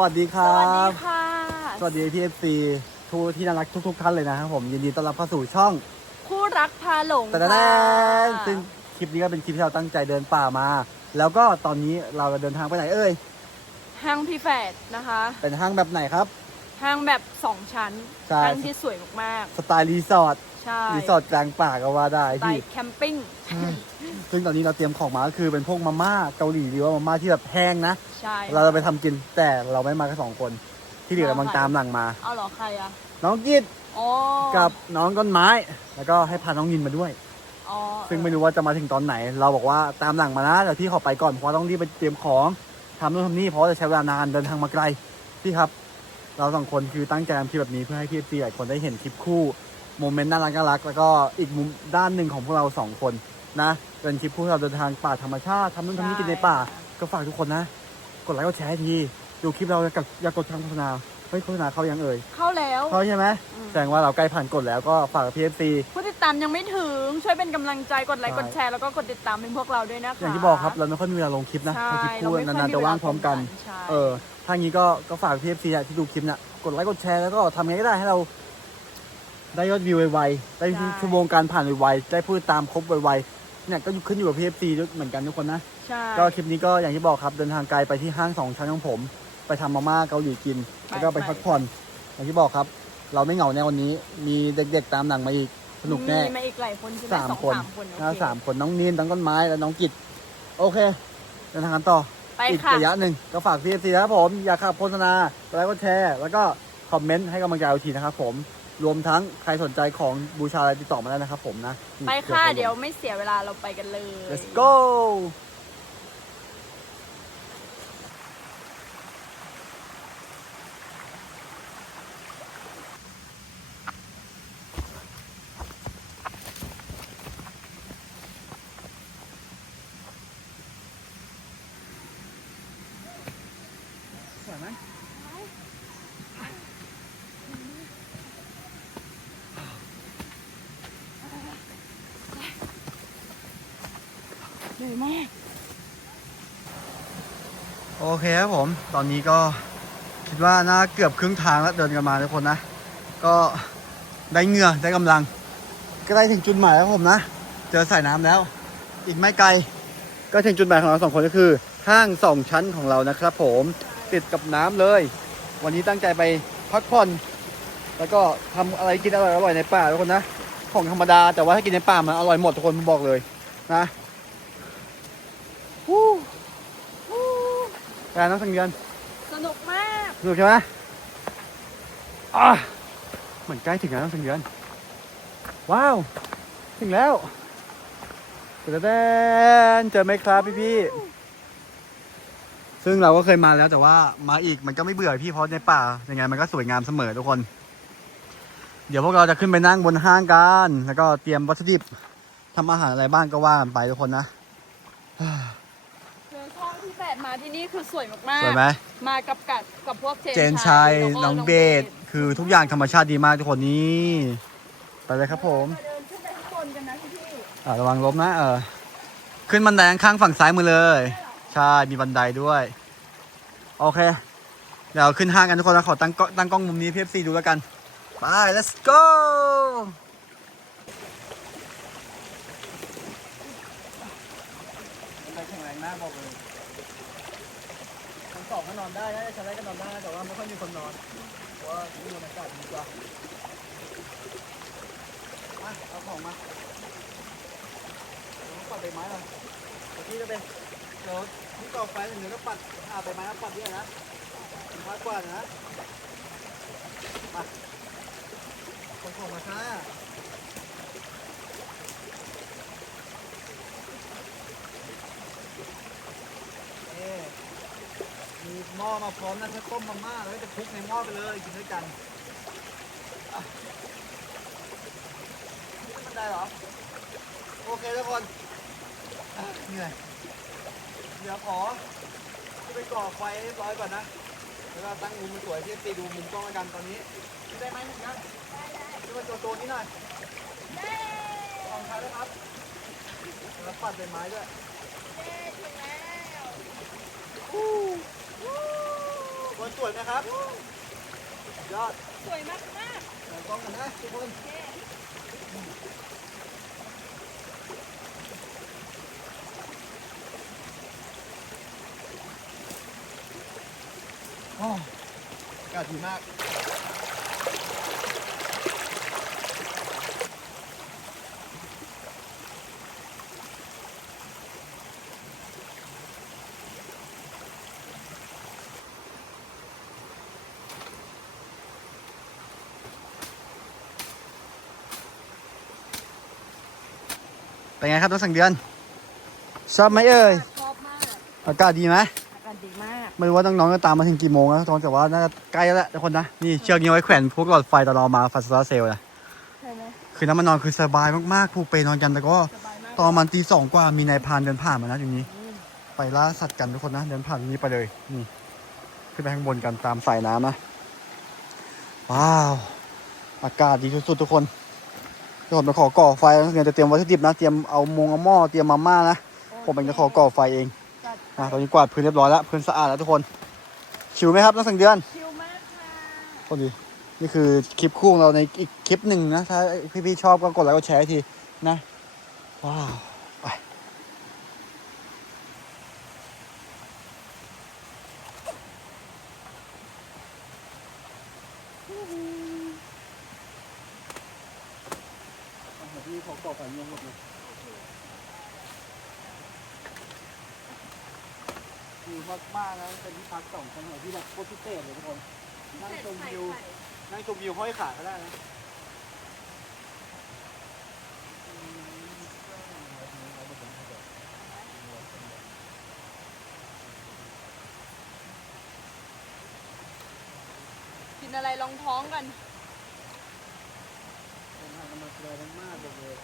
วัสดีคสรัวัสดีบค่ะ สวัสดีพี่เอฟซีทุกที่น่ารักทุกๆท่านเลยนะครับผมยินดีต้อนรับเข้าสู่ช่องคู่รักพาหลงแต่แน่ค่ะซึ่งคลิปนี้ก็เป็นคลิปที่เราตั้งใจเดินป่ามา แล้วก็ตอนนี้เราจะเดินทางไปไหนเอ่ยห้างพี่แฝดนะคะ เป็นห้างแบบไหนครับ ห้างแบบสองชั้นใช่ ห้างที่สวยมากสไตล์รีสอร์ทๆ ใช่รีสอร์ทกลางป่าก็ว่าได้สไตพี่ล์แคมปิ้ง ซึ่งตอนนี้เราเตรียมของมาก็คือเป็นพวกมาม่าเกาหลีหรือว่ามาม่าที่แบบแห้งนะ ใช่ เราจะไปทำกินแต่เราไม่มาแค่สองคน ที่เหลือกำลังตามหลังมา เอาเหรอใครอะน้องกิดอ๋อกับน้องต้นไม้ แล้วก็ให้พาน้องยินมาด้วย อ๋อซึ่งไม่รู้ว่าจะมาถึงตอนไหน เราบอกว่าตามหลังมานะเดี๋ยวพี่ขอไปก่อนเพราะว่าต้องรีบไปเตรียมของทำนู่นทำนี่เพราะว่าจะใช้เวลานานเดินทางมาไกลพี่ครับ เราสองคนคือตั้งใจทำคลิปแบบนี้เพื่อให้พี่พีหลายคนได้เห็นคลิปคู่ โมเมนต์น่ารักน่ารักแล้วก็อีกมุมด้านหนึ่งของพวกเราสองคนนะเป็นคลิปคู่ที่เราเดินทางป่าธรรมชาติทำนู่นทำนี่กินในป่า ก็ฝากทุกคนนะ กดไลค์กดแชร์ให้ทีดูคลิปเราอย่ากดอย่ากดทางโฆษณาเฮ้ยโฆษณาเขายังเอ่ยเข้าแล้ว เขาใช่ไหมอืม แสดงว่าเราใกล้ผ่านกดแล้วก็ฝากพีเอฟซี ผู้ติดตามยังไม่ถึงช่วยเป็นกำลังใจกดไลค์ใช่ กดแชร์แล้วก็กดติดตามให้พวกเราด้วยนะคะอย่างที่บอกครับเราไม่ค่อยมีเวลาลงคลิปนะใช่ถ้าคลิปคู่เไม่ค่อยนานๆจะว่างพร้อมกันใช่ เออถ้างี้ก็ก็ฝากพีเอฟซีที่ดูคลิปน่ะกดไลค์กดแชร์แล้วก็ทำไงก็ได้ให้เรา ได้ยอดวิวไวๆได้ชั่วโมงการผ่านไวๆได้ผู้ติดตามครบไวๆเนี่ยก็อยู่ขึ้นอยู่กับพีเอฟซีเหมือนกันทุกคนนะ ใช่ ก็คลิปนี้ก็อย่างที่บอกครับเดินทางไกลไปที่ห้างสองชั้นของผม ไปทำมาม่าเกาหลีกิน แล้วก็ไปพักผ่อน อย่างที่บอกครับ เราไม่เหงาแน่วันนี้มีเด็กๆตามหลังมาอีกสนุกแน่ มีมาอีกหลายคนใช่ไหมสามสองคน สามคนโอนะเคสามคนน้องนีนน้องต้นไม้และน้องกิจโอเคเดินทางกันต่อไปอีกค่ะระยะหนึ่งก็ฝากพีเอฟซีนะครับผมอยากขับโฆษณากดไลค์กดแชร์แล้วก็คอมเมนต์ให้กำลังใจเอาทีนะครับผม รวมทั้งใครสนใจของบูชาอะไรติดต่อมาได้นะครับผมนะ ไปค่ะ เดี๋ยวไม่เสียเวลาเราไปกันเลย let's go เหนื่มาก โอเคครับผม ตอนนี้ก็คิดว่าน่าเกือบครึ่งทางแล้วเดินกันมาทุกคนนะ ก็ได้เหงื่อได้กำลัง ก็ได้ถึงจุดหมายแล้วผมนะ เจอสายน้ำแล้ว อีกไม่ไกล ก็ถึงจุดหมายของเราสองคนก็คือห้างสองชั้นของเรานะครับผมติดกับน้ำเลย วันนี้ตั้งใจไปพักผ่อน แล้วก็ทำอะไรกินอร่อยอร่อยๆในป่าทุกคนนะ ของธรรมดาแต่ว่าถ้ากินในป่ามันอร่อยหมดทุกคนผมบอกเลยนะฮู้ฮู้ การน้องสังเดือนสนุกมากสนุกใช่ไหมอะเหมือนใกล้ถึงแล้วน้องสังเดือน ว้าว ถึงแล้วเจอแดนเจอไหมครับพี่พี่ๆซึ่งเราก็เคยมาแล้วแต่ว่ามาอีกมันก็ไม่เบื่อพี่เพราะในป่ายังไงมันก็สวยงามเสมอทุกคน เดี๋ยวพวกเราจะขึ้นไปนั่งบนห้างกัน แล้วก็เตรียมวัตถุดิบทำอาหารอะไรบ้างก็ว่ากันไปทุกคนนะเจอช่อง ที่แปดมาที่นี่คือสวยมากสวยไหมๆมากับกับกับพวกเจนเจนชัยแล้วก็น้องเบสคือทุกอย่างธรรมชาติดีมากทุกคนนี่ไปเลยครับผมมาเดินขึ้นไปข้างบนกันนะพี่อะระวังล้มนะเออขึ้นบันไดข้างๆฝั่งซ้ายมือเลย ใช่มีบันไดด้วย โอเค เดี๋ยวขึ้นห้างกันทุกคนนะขอตั้งกล้องตั้งกล้องมุมนี้พีเอฟซีดูแล้วกัน ไป let's go บันไดแข็งแรงมากบอกเลยชั้นส อนได้นะชั้นแรกก็นอนได้แต่ว่าไม่ค่อยมีคนนอนเพราะว่าที่นี่บรรยากาศดีกว่ามาเอาของมาเอาปัดใบไม้เดี๋ยวพี่จะเป็นเดี๋ยวพี่ก่อไฟเดี๋ยวก็ปัดอ่าใบไม้แล้วปัดด้วยนะมากกว่านะมาคนของมาค่ะเอ๊ะมี หม้อมาพร้อมนะถ้าต้มมาม่าแล้วก็จะคลุกในหม้อไปเลยกินด้วยกันอะนี่เป็นบันไดเหรอ โอเคทุกคนเหนื่อยเดี๋ยวขอจะไปก่อไฟเรียบร้อยก่อนนะ แล้วก็ตั้งมุมสวยที่ตีดูมุมกล้องแล้วกันตอนนี้ได้ไหมถึงยังช่วยโจโจนี้หน่อยลองใช้ด้วยครับแล้วปัดใบไม้ด้วยอู้อู้บน คนสวยนะครับสุดยอดสวยมากมากเดี๋ยกล้องกันนะทุกคนโอ้อากาศดีมาก เป็นไงครับน้องสังเดือน ชอบไหมเอ่ย ชอบมากอากาศดีไหมอากาศดีมาก ไม่รู้ว่าน้องๆจะตามมาถึงกี่โมงนะตอนแต่ว่าน่าจะใกล้แล้วแหละทุกคนนะ นี่เชือกนี้ไว้แขวนพวกหลอดไฟตอนเรามาฟาสซาเซลนะใช่ไหมคือน้ำมันนอนคือสบายมากๆผูกเปนอนกันแต่ก็สบายมากตอนประมันตีสองกว่ามีนายพรานเดินผ่านมานะตรงนี้อืมไปล่าสัตว์กันทุกคนนะเดินผ่านตรงนี้ไปเลยนี่ขึ้นไปข้างบนกันตามสายน้ำนะว้าว อากาศดีสุดๆทุกคนเดี๋ยวผมจะขอก่อไฟแล้วเดี๋ยวจะเตรียมวัตถุดิบนะ เตรียมเอามงเอาหม้อเตรียมมาม่านะ ผมเองจะขอก่อไฟเองจัดอะตอนนี้กวาดพื้นเรียบร้อยแล้วพื้นสะอาดแล้วทุกคน ชิวไหมครับน้องสังเดือน ชิลมากค่ะพอดีนี่คือคลิปคู่ของเราในอีกคลิปหนึ่งนะ ถ้าพี่ๆชอบก็กดไลค์กดแชร์ให้ทีนะ ว้าว ไป พี่ขอต่อไปเงี้ยหมดเลยดีมากๆนะเป็นที่พักสองชั้นที่แบบโคตร พิเศษเลยทุกคน นั่งชมวิว นั่งชมวิวห้อยขาก็ได้นะกินอะไรรองท้องกันเป็นทางมาไกลมากๆเลย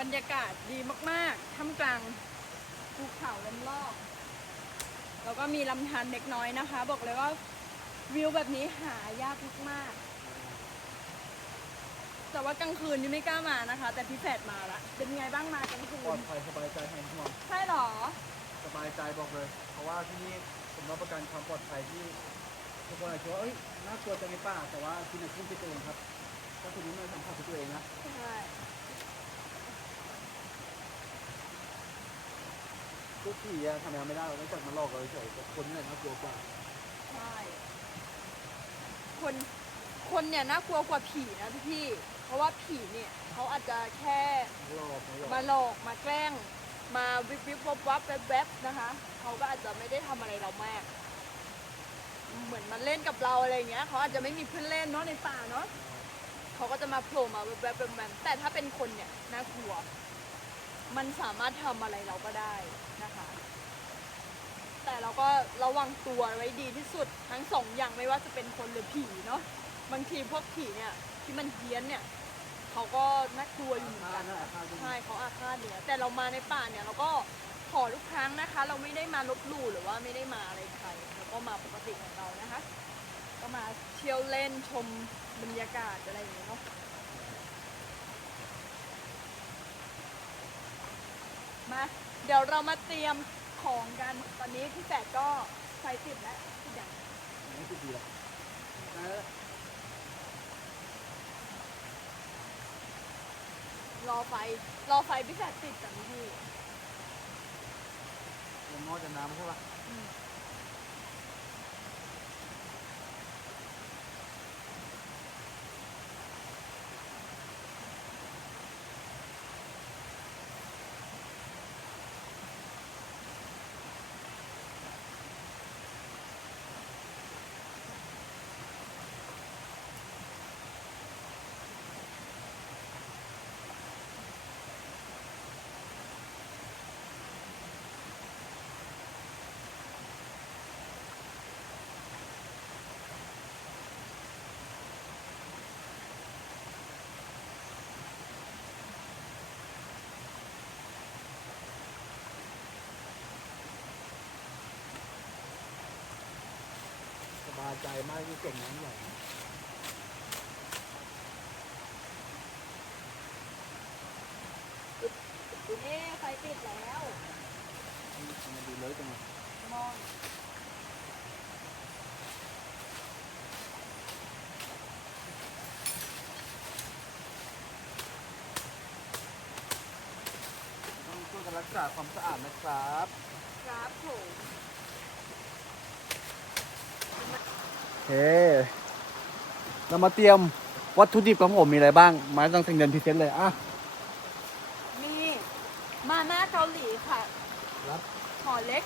บรรยากาศดีมากๆท่ามกลางภูเขาล้อมรอบ แล้วก็มีลำธารเล็กน้อยนะคะ บอกเลยว่าวิวแบบนี้หายากมากๆแต่ว่ากลางคืนนี่ไม่กล้ามานะคะ แต่พี่แฝดมาละ เป็นไงบ้างมากลางคืปลอดนภัยสบายใจแห่งห่วงใช่เหรอ สบายใจบอกเลย เพราะว่าที่นี่ผมรับประกันความปลอดภัยที่ทุกคนอาจจะว่าเอ้ยน่ากลัวจังในป่าแต่ว่าที่นี่ขึ้นที่ตัวเองครับถ้าคุณรู้ไม่สัมผัสด้วยตัวเองนะ ใช่ พวกผีอะทำงานไม่ได้เราต้องจับมาหลอกเราเฉยแต่คนเนี่แหละน่ากลัวกว่าใช่คนคนเนี่ยน่ากลัวกว่าผีนะพี่พี่ เพราะว่าผีเนี่ยเขาอาจจะแค่หลอกมาหลอกมาแกล้ง มาวิบวิบวับวับแวบแวบนะคะเขาก็อาจจะไม่ได้ทำอะไรเรามาก เหมือนมาเล่นกับเราอะไรอย่างเงี้ยเขาอาจจะไม่มีเพื่อนเล่นเนาะในป่าเนาะเขาก็จะมาโผล่มาแวบแวบแวบแวบแต่ถ้าเป็นคนเนี่ยน่ากลัว มันสามารถทำอะไรเราก็ได้นะคะ แต่เราก็ระวังตัวไว้ดีที่สุดทั้งสองอย่างไม่ว่าจะเป็นคนหรือผีเนาะบางทีพวกผีเนี่ยที่มันเฮี้ยนเนี่ยเขาก็น่ากลัวอยู่เหมือนกันใช่เขาอาฆาตเนี่ยแต่เรามาในป่าเนี่ยเราก็ขอทุกครั้งนะคะ เราไม่ได้มาลบหลู่หรือว่าไม่ได้มาอะไรใครเราก็มาปกติของเรานะคะ ก็มาเที่ยวเล่นชมบรรยากาศอะไรอย่างเงี้ยเนาะ มา เดี๋ยวเรามาเตรียมของกัน ตอนนี้พี่แฝดก็ไฟติดแล้วพี่ดังไม่ติดดีหรอกได้แล้วรอไฟ รอไฟพี่แฝดติดกันพี่เตรียมหม้อจะน้ำใช่ปะ มากที่เก่งน้ำใหญ่นี่ไฟติดแล้ว มันดูเลยจังเลยมองต้องช่วยกันรักษาความสะอาดนะครับ ครับผม โอ เคเรามาเตรียมวัตถุดิบของผมมีอะไรบ้างมาต้องถึงเดินพรีเซนต์เลยอะมีมาม่าเกาหลีค่ะครับห่อเล็ก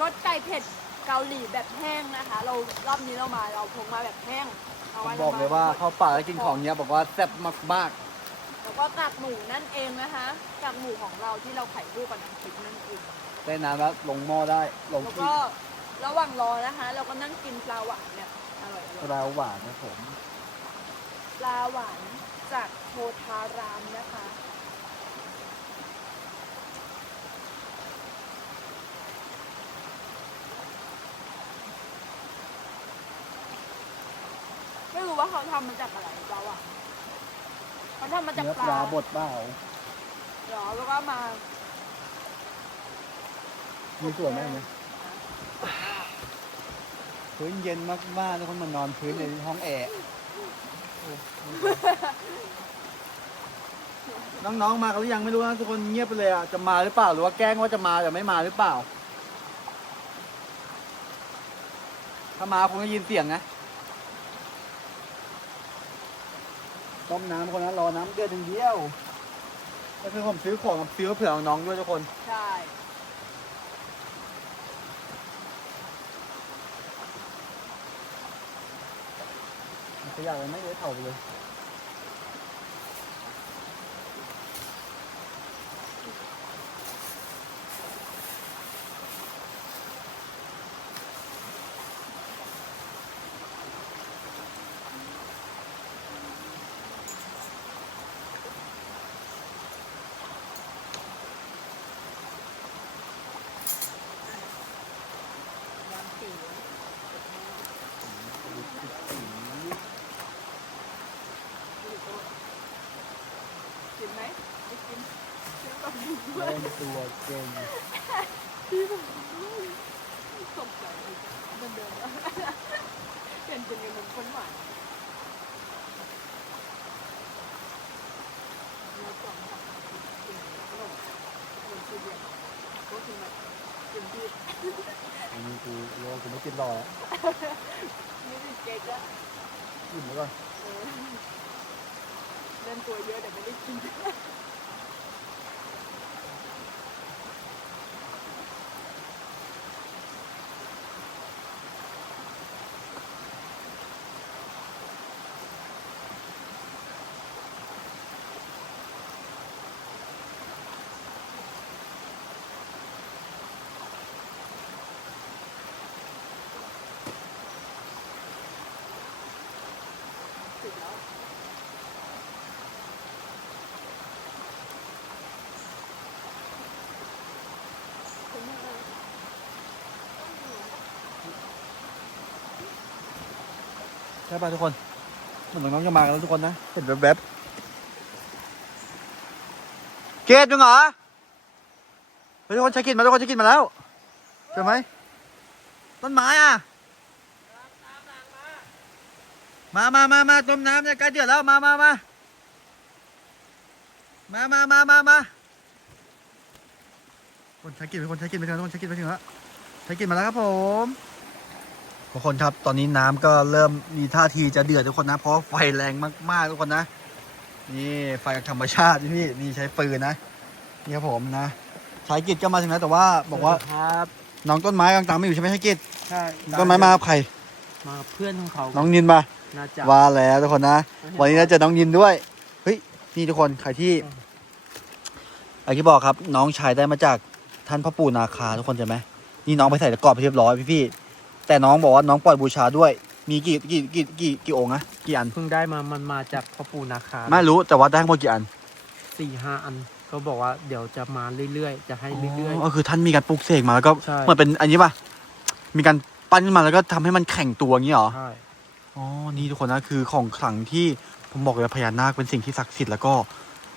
รสไก่เผ็ดเกาหลีแบบแห้งนะคะ เรารอบนี้เรามาเราพกมาแบบแห้งผเอามไว้บอกเลยว่าเข้าป่าแล้วกินของเนี้ยบอกว่าแซ่บมากแล้วก็กากหมูนั่นเองนะคะกากหมูของเราที่เราไข่คู่กับน้ำพริกนั่นเองๆได้น้ำแล้วลงหม้อได้ลงแล้วที่ก็ระหว่างรอนะคะ เราก็นั่งกินปลาหวานเนี่ย อร่อยๆราวหวานนะผมปลาหวานจากโพธารามนะคะ ไม่รู้ว่าเขาทำมาจากอะไรปลาหวานเขาทำมาจากเนื้อปปลาลาบดเปล่าเหรอแล้วก็มามีส่วนไหมเนี่ย พื้นเย็นมากๆทุกคนมานอนพื้นในห้องแอร์น้องๆมากันหรือยังไม่รู้นะทุกคนเงียบไปเลยอะจะมาหรือเปล่าหรือว่าแกล้งว่าจะมาแต่ไม่มาหรือเปล่า ถ้ามาคงได้ยินเสียงนะต้มน้ำคนนั้นรอน้ำเดือดอย่างเดียวก็คือผมซื้อของซื้อเผื่อน้องๆด้วยทุกคน ใช่ ขยะอะไรไม่ได้เท่าไปเลย น้ำสีกินไหมไม่กินกินก่อน เล่น ตัวเก่งตกใจเลยมันเดินแล้วเห็นเป็นยังเหมือนคนหวานเราสองกับกินขนมขนมจีนก็คือแบบกินที่อันนี้คือโยผมไม่กินรอแล้วนี่คือเก๊กอะกินแล้วก่อนเออเล่นตัวเยอะแต่ไม่ได้กิน ถึงแล้ว ถึงยังไง ใช่ป่ะทุกคนเหมือนน้องๆจะมากันแล้วทุกคนนะ เห็นแวบๆเกตดึงเหรอเฮ้ยทุกคนใช้กินมาทุกคนใช้กินมาแล้วเจอไหมต้นไม้อะมามามามาต้มน้ำเนี่ยใกล้เดือดแล้วมามามามามามามามาคนใช้กินเป็นคนใช้กินไปถึงแล้วทุกคนใช้กินไปถึงแล้วใช้กินมาแล้วครับผม ทุกคนครับตอนนี้น้ำก็เริ่มมีท่าทีจะเดือดทุกคนนะเพราะไฟแรงมากๆทุกคนนะ นี่ไฟจากธรรมชาติพี่นี่ใช้ปืนนะนี่ครับผมนะใช้กิจก็มาถึงแล้วแต่ว่าบอกว่าครับน้องต้นไม้กำลังตามไม่อยู่ใช่ไหมใช้กิจใช่ต้นไม้มากับใครมาเพื่อนของเขาน้องนินมาน่าจะว่าแล้วทุกคนนะ วันนี้น่าจะน้องยินด้วยเฮ้ยนี่ทุกคนใครที่ไอ้ที่บอกครับ น้องชายได้มาจากท่านพ่อปู่นาคาทุกคนใช่ไหมนี่น้องไปใส่ตะกร้อบไปเรียบร้อยพี่พี่ๆ แต่น้องบอกว่าน้องปล่อยบูชาด้วย มีกี่กี่กี่กี่กี่องค์นะกี่อันเพิ่งได้มามันมาจากพ่อปู่นาคาไม่รู้แต่ว่าได้ทั้งหมดกี่อันสี่ห้าอันก็บอกว่าเดี๋ยวจะมาเรื่อยๆ จะให้เรื่อย ก็คือท่านมีการปลูกเสกมาแล้วก็ใช่ เหมือนเป็นอันนี้ป่ะมีการปั้นขึ้นมาแล้วก็ทำให้มันแข็งตัวอย่างนี้เหรอ ๆใช่อ๋อ นี่ทุกคนนะคือของขลังที่ผมบอกเลยว่าพญานาคเป็นสิ่งที่ศักดิ์สิทธิ์แล้วก็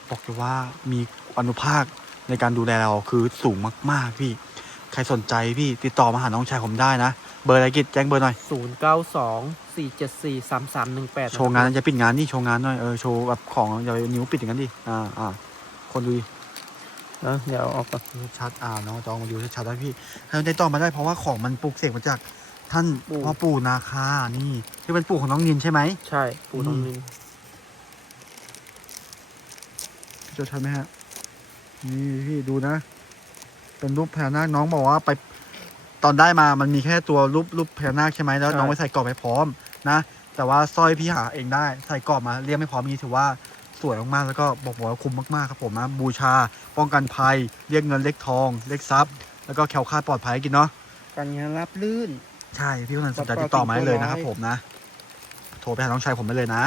บอกเลยว่ามีอนุภาคในการดูแลเราคือสูงมาก ๆ พี่ใค รสนใจพี่ติดต่อมาหาน้องชายผมได้นะ เบอร์อะไรกิจแจ้งเบอร์หน่อย ศูนย์เก้าสองสี่เจ็ดสี่สามสามหนึ่งแปดโชว์งานจะปิดงานนี่โชว์งานหน่อยเออโชว์แบบของอย่าไปนิ้วปิดอย่างนั้นดิอ่าอ่าคนดูดิเออเดี๋ยวเอาก่อนชัดอ่าน้องจองมาดูชัดๆได้พี่ให้ได้ต่อมาได้เพราะว่าของมันปลูกเสกมาจากท่านพ่อปู่นาคานี่ที่เป็นปู่ของน้องนินใช่ไหมใช่ ปู่ตรงนี้เจอชัดไหมฮะนี่พี่ดูนะ เป็นรูปพญานาคน้องบอกว่าไปตอนได้มามันมีแค่ตัวรูปรูปพญานาคใช่ไหมแล้ว น้องไปใส่กรอบไปพร้อมนะ แต่ว่าสร้อยพี่หาเองได้ใส่กรอบมาเรียกไม่พร้อมนี้ถือว่าสวยมากๆแล้วก็บอกบอกว่าคุ้มมากๆครับผมนะบูชา ป้องกันภัย เรียกเงินเรียกทอง เรียกทรัพย์ แล้วก็แคล้วคลาดปลอดภัยกินเนาะ การงานรับลื่น ใช่พี่คนนั้นสนใจแล้วก็ติดต่อมาได้เลยนะครับกินกล้วยผมนะ โทรไปหาน้องชายผมได้เลยนะ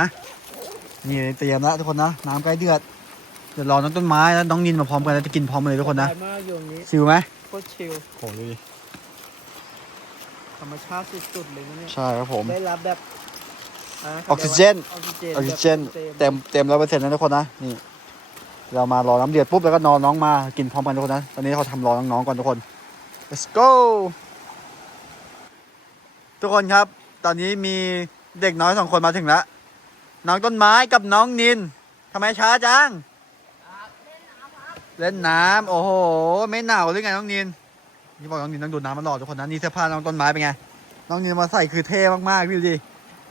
นี่เตรียมแล้วทุกคนนะ น้ำใกล้เดือดเดี๋ยวรอน้องต้นไม้แล้วน้องนินมาพร้อมกันแล้วจะกินพร้อมกันเลยทุกคนนะสบายมากอยู่ตรงนี้ซิลไหมโคตรชิลโหดูดิธรรมชาติสุดๆเลยนะเนี่ยใช่ครับผม ได้รับแบบะออกซิเจน ออกซิเจนออกซิเจนแบบเต็มเต็มร้อยเปอร์เซ็นต์นะทุกคนนะนี่ เรามารอน้ำเดือดปุ๊บแล้วก็นอนน้องมากินพร้อมกันทุกคนนะตอนนี้เขาทำรอน้องๆก่อนทุกคน let's go ทุกคนครับ ตอนนี้มีเด็กน้อยสองคนมาถึงแล้วน้องต้นไม้กับน้องนินทำไมช้าจัง เล่นน้ำโอ้โห ไม่หนาวหรือไงน้องนินนี่บอกน้องนินต้องดูดน้ำมาหลอดทุกคนนะนี่เสื้อผ้าน้องต้นไม้เป็นไงน้องนินมาใส่คือเท่มากๆพี่ดูดิ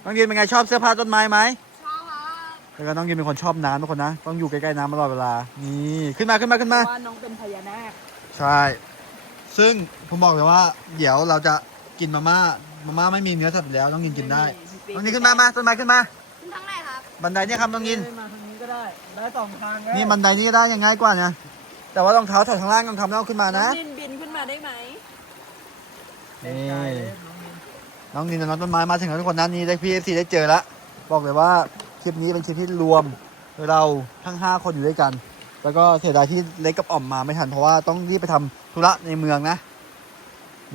น้องนินเป็นไงชอบเสื้อผ้าต้นไม้ไหมชอบครับแล้วก็น้องยินเป็นคนชอบน้ำทุกคนนะต้องอยู่ใกล้ๆน้ำตลอดเวลานี่ขึ้นมาขึ้นมาขึ้นมาว่าน้องเป็นพญานาคใช่ ซึ่งผมบอกเลยว่า เดี๋ยวเราจะกินมาม่า มาม่าไม่มีเนื้อสัตว์อยู่แล้วน้องยินกินได้น้องยินขึ้นมา มาต้นไม้ขึ้นมา ขึ้นทางไหนครับ บันไดเนี่ยครับน้องยิน มาทางนี้ก็ได้ ได้สองทางก็นี่บันไดนี่ก็ได้ยังง่ายกว่านะ แต่ว่ารองเท้าถอดข้างล่างต้องทำแล้วเอาขึ้นมาน้นะองบินบินขึ้นมาได้ไหมได้ได้เลยน้องมินน้องนินกับน้องต้นไม้มาถึงแล้วทุกคนนะนี่ได้พีเอฟซีได้เจอแล้วบอกเลยว่าคลิปนี้เป็นคลิปที่รวมเราทั้ง 5 คนอยู่ด้วยกัน แล้วก็เสียดายที่เล็กกับอ่อมมาไม่ทันเพราะว่าต้องรีบไปทำธุระในเมืองนะ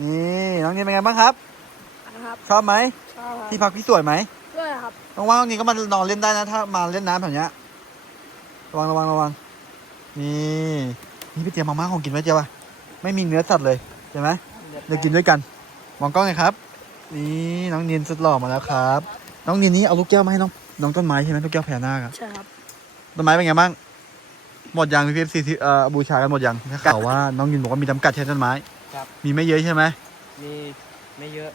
นี่น้องนินเป็นไงบ้างครับ นะครับชอบไหมชอบครับที่พักพี่สวยไหมด้วยครับว่างๆน้องนินก็มานอนเล่นได้นะ ถ้ามาเล่นน้ำแถวเนี้ยระวังระวังระวังนี่ นี่พี่เตรียมมาม่าของกินไว้เจียวะไม่มีเนื้อสัตว์เลยใช่ไหมเดี๋ยวกินด้วยกันมองกล้องหน่อยครับ นี่น้องนินสุดหล่อมาแล้วครับ น้องนินนี่เอาลูกแก้วมาให้น้องน้องต้นไม้ใช่ไหมลูกแก้วพญานาคอะใช่ครับต้นไม้เป็นไงบ้างหมดยังพีพีซีเอ่อบูชากันหมดยังถ้าข่าวว่าน้องนินบอกว่ามีจำกัดใช่ต้นไม้ครับมีไม่เยอะใช่ไหมมีไม่เยอะ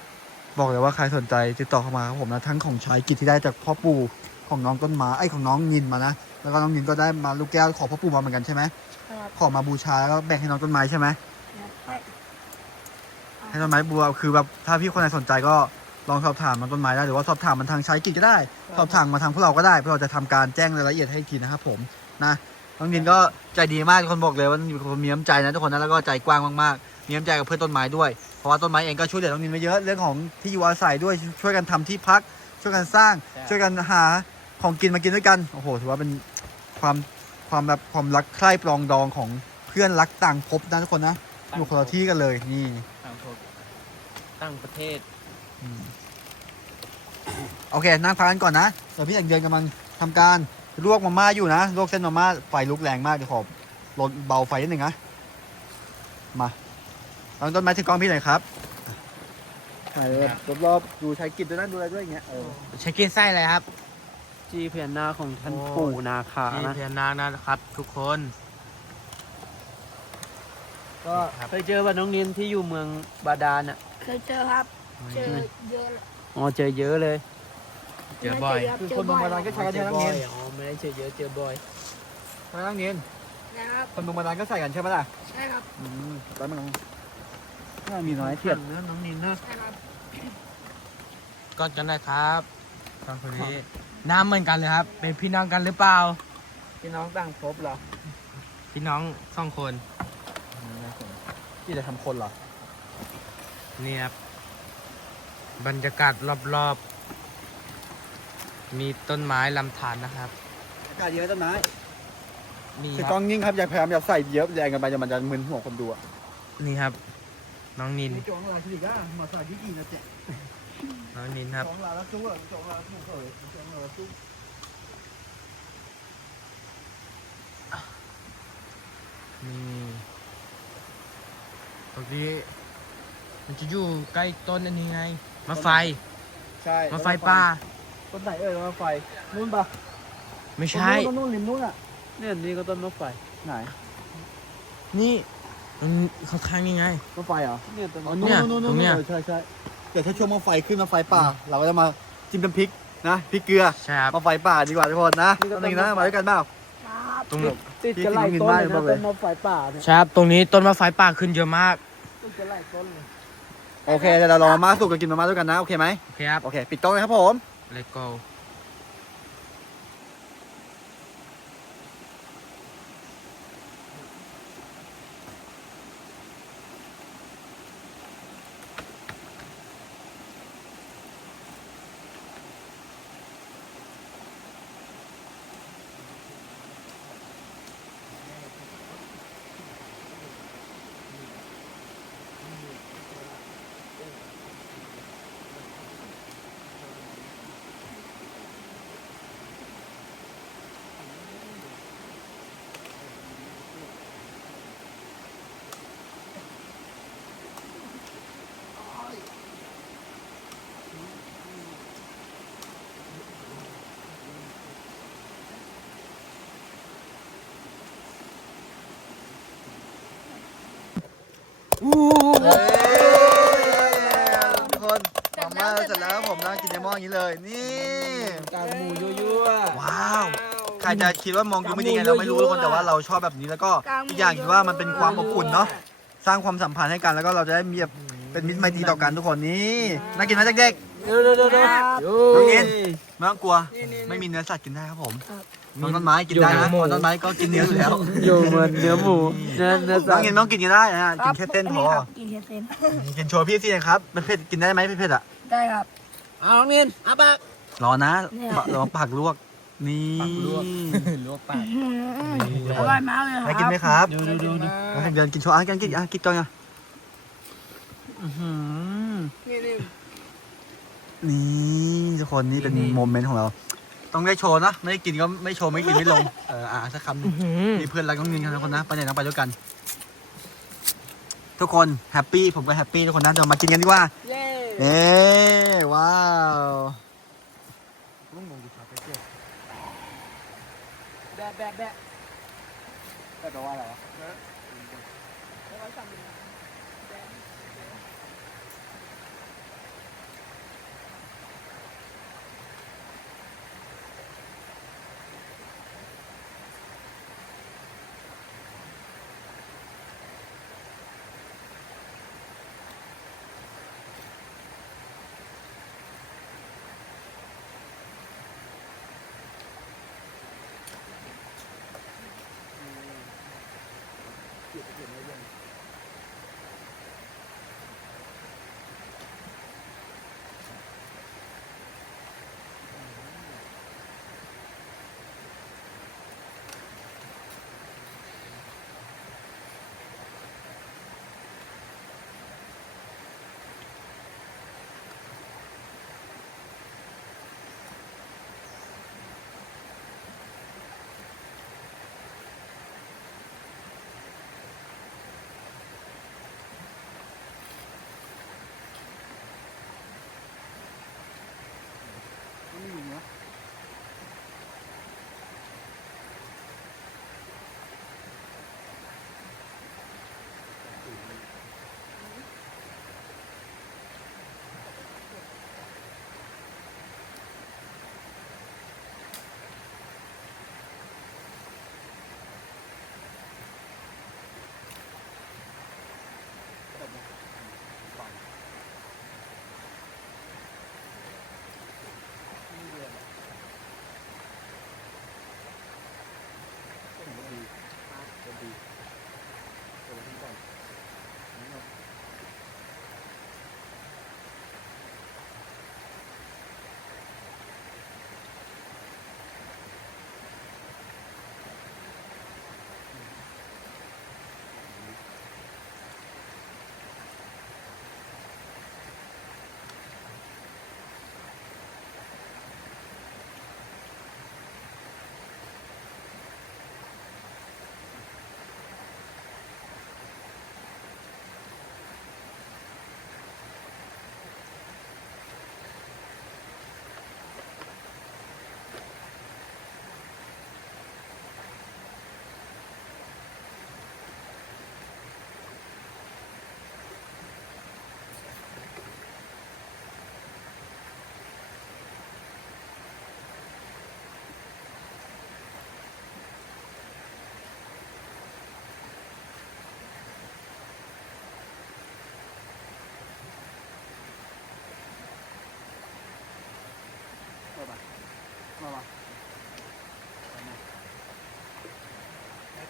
บอกเลยว่าใครสนใจติดต่อเข้ามาครับผมนะทั้งของใช้กิจที่ได้จากพ่อปู่ของน้องต้นไม้ไอ้ยของน้องนินมานะแล้วก็น้องนินก็ได้มาลูกแก้วขอพ่อปู่มาเหมือนกันใช่ไหม ครับขอมาบูชาแล้วก็แบ่งให้น้องต้นไม้ใช่ไหมให้ให้ต้นไม้บัวคือแบบถ้าพี่คนไหนสนใจก็ลองสอบถามมันต้นไม้ได้หรือว่าสอบถามมันทางใช้กิจก็ได้ สอบถามมาทางพวกเราก็ได้เพราะเราจะทำการแจ้งรายละเอียดให้อีกทีนะครับผมนะน้องดินก็ใจดีมากทุกคนบอกเลยว่ามีคนมีน้ำใจนะทุกคนนะแล้วก็ใจกว้างมากๆมีน้ำใจกับเพื่อนต้นไม้ด้วย เพราะว่าต้นไม้เองก็ช่วยเหลือน้องดินมาเยอะเรื่องของที่อยู่อาศัยด้วยช่วยกันทำที่พัก ช่วยกันสร้างใช่ช่วยกันหาของกินมากินด้วยกันโอ้โหถือว่าเป็นความ ความแบบความรักใคร่ปรองดองของเพื่อนรักต่างภพนะทุกคนนะอยู่คนละที่กันเลยนี่ต่างประตั้งประเทศโอเคนั่งพักกันก่อนนะเดี๋ยวพี่เอกเดือนกำลังทำการลวกมาม่าอยู่นะลวกเส้นมาม่าไฟลุกแรงมากเดี๋ยวขอลดเบาไฟนิดหนึ่งนะมาลองต้นไม้ถือกล้องพี่หน่อยครับถ่ายแบบรอบๆดูชายกิจด้วยนะดูอะไรด้วยอย่างเงี้ยเออใช้กินไส้อะไรครับ จีพญานาคของท่านโอ้ ปู่นาคานี่นะ พญานาคนะครับ ทุกคน ก็ครับ เคยเจอป่ะน้องนินที่อยู่เมืองบาดาลอะ เคยเจอครับ เจอเยอะเลยอ๋อเจอเยอะเลยเจอบ่อยครับคือเจคนเมืองบาดาลก็ใช้กันเจใช่อไหมบ่น้อองยเนียนอ๋อไม่ได้เจอเยอะเจอบ่อยใช่ไหมน้องเนียนนะครับ คนเมืองบาดาลก็ใส่กันใช่ไหมล่ะใช่ครับ อืมแล้วมันน่ามีน้อยเทียบเนื้อน้องนินเนอะใช่ครับ ก็จำได้ครับสองคนนี้ น้ำเหมือนกันเลยครับ เป็นพี่น้องกันหรือเปล่า พี่น้องต่างภพเหรอ พี่น้องสองคน ที่จะทำคนเหรอ นี่ครับ บรรยากาศรอบๆ มีต้นไม้ลำธารนะครับ อากาศเยอะต้นไม้นี่คือคกล้รัอบงยิ่งครับอย่าพยายามอย่าใส่เยอะแรงกันไปเดี๋ยวมันจะมึนหัวคนดูอะนี่ครับ น้องนินนี่จองลาชิลิก้ามาใส่ที่กี่นะเจ๊ น้องนินครับจองลาแล้วจุ๊อะจองลาถูกเออจองลาแล้วจุ๊นี่ตรงนี้มันจะอยู่ใกล้ต้นอันนี้ไงมะไฟ ใช่มะไฟป่า ต้นไหนเอ่ยมะไฟนู่นปะไม่ใช่ ต้นนู่นริมนู่นอะเนี่ยนี่ก็ต้นมะไฟไหน นี่มันข้างๆนี่ไงมะไฟเหรอเนี่ยต้นอ๋อมะไฟเนี่ยตรงเนี้ยใช่ใช่ เดี๋ยวถ้าช่วงมะไฟขึ้นมะไฟป่า เราก็จะมาจิ้มน้ำพริกนะพริกเกลือใช่ครับมะไฟป่าดีกว่าทุกคนนะตอนนี้นะมาด้วยกันเปล่าครับตรงติดกันหลายต้นเลยพี่นะกินไม่ได้ต้นมะไฟป่าเนี่ยใช่ครับตรงนี้ต้นมะไฟป่าขึ้นเยอะมากติดกันหลายต้นเลยโอเคเดี๋ยวเราลองมาม่าสุกกันกินมาม่าด้วยกันนะโอเคไหมโอเคครับโอเค ปิดกล้องเลยครับผม Let go เฮ้ ทุกคนมาม่าเราเสร็จแล้วผมนั่งกินในหม้ออย่างนี้เลยนี่ กากหมูยั่วๆ ว้าว ใครจะคิดว่ามองดูไม่ดีไงเราไม่รู้ทุกคนแต่ว่าเราชอบแบบนี้แล้วก็อีกอย่างคือว่ามันเป็นความอบอุ่นเนาะสร้างความสัมพันธ์ให้กันแล้วก็เราจะได้มีแบบเป็นมิตรไมตรีต่อกันทุกคนนี่น่ากินไหมเด็กเดี๋ยวเดี๋ยวเดี๋ยวเดี๋ยวน้องอินๆไม่ต้องกลัว ไม่มีเนื้อสัตว์กินได้ครับผมน้องต้นไม้กินได้นะเพราะต้นไม้ก็กินเนื้ออยู่แล้ว อยู่เหมือนเนื้อหมูเนื้อเนื้อน้สัอตงว์ อินไม่ต้องกินกันได้นะกินแค่เต้นพอ กินแค่เต้นกินโชว์พี่สินะครับเป็นเผ็ดกินได้ไหมเผ็ดๆอะ ได้ครับ เอาน้องนินอาปากรอนะเนี่ย รอผักลวก นี่ลวกปากอร่อยมากเลยคได้รับกินไหมครับดูดูดูดูแล้วผมเดินกินโชว์อะกันกินอะกินก่อนอะอื้อหือนี่นี่นี่ทุกคนนี่เป็นโมเมนต์ของเรา ต้องได้โชว์นะไม่ได้กินก็ไม่โชว์ไม่กินไม่ลง เอออะสักคำหนึ่งอื้อหือมีเพื่อนรักต้องกินกันทุกคนนะไปไหนต้องไปด้วยกัน ทุกคนแฮปปี้ผมก็แฮปปี้ทุกคนนะเดี๋ยวมากินกันดีกว่าเย้เอ๊ว้าวลุงลงดูชาไปเจ๊แบะแบะแบะแปลว่าอะไรวะ get, get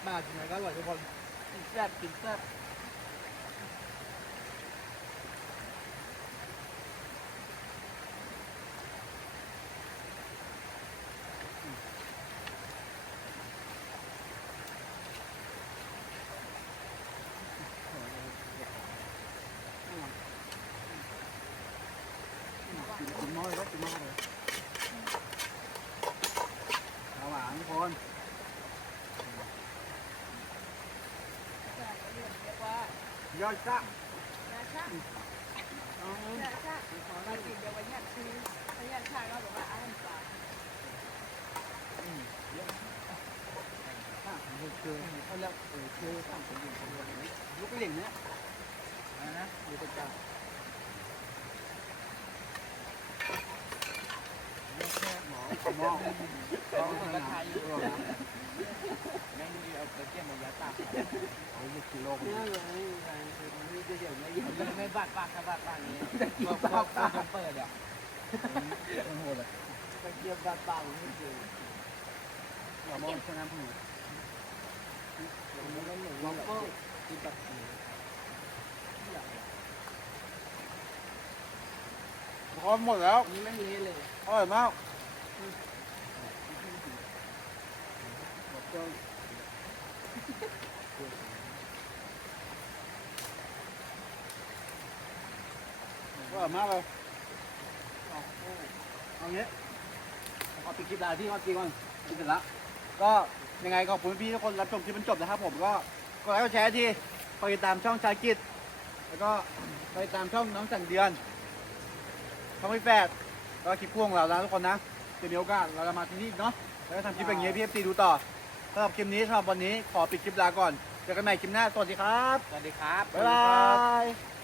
แอดมากินอะไงก็อร่อยทุกคนกินแซ่บกินแซ่บ กินกินน้อยก็กินน้อยเลยข้าวหวานทุกคน ใช่เรียกว่า ย่อยจ้ะนาชานาชาขอมาสิ่งเดียวกันเนี่ยคือพยานชาเราบอกว่าอาหารปลาข้าวของเราคือเขาเรียกเออคือข้าวของอยู่ของเราเนี่ยลูกกระเหลี่ยงเนี่ยอะไรนะอยู่ตรงกลางแค่หมอหมอหมอมันก็ทายอยู่ แม่งดีเอาเกียบมายาตาเอาลูกกิโลเนี่เลยนี่เดี๋ยวไม่เย็นไม่บาดปากกับบาดปากนี้บอกพวกจะเปิดอะมันโหดเลยตะเกียบตาเปล่าไม่เจอเรามองชนะผู้มันก็เหมือนล็อกเกอร์ที่ตัดสีพร้อมหมดแล้วนนี้ไม่มีให้เลยอร่อยมาก อร่อยมากเลยเอาเงี้ยขอปิดคลิปดาที่เขาตีก่อนกินเสร็จแล้วก็ยังไงขอบคุณพี่ทุกคนรับชมคลิปจนจบนะครับผมก็กดไลค์กดแชร์ทีคอยติดตามช่องชากิจแล้วก็คอยติดตามช่องน้องสันเดือนช่องพี่แฝดก็คลิปพ่วงเราแล้วทุกคนนะจะมีโอกาสเราจะมาที่นี่เนาะแล้วก็ทำคลิปอย่างเงี้ยพี่เอฟซีดูต่อ สำหรับคลิปนี้สำหรับวันนี้ขอปิดคลิปลาก่อนเจอกันใหม่คลิปหน้าสวัสดีครับ สวัสดีครับ บ๊ายบาย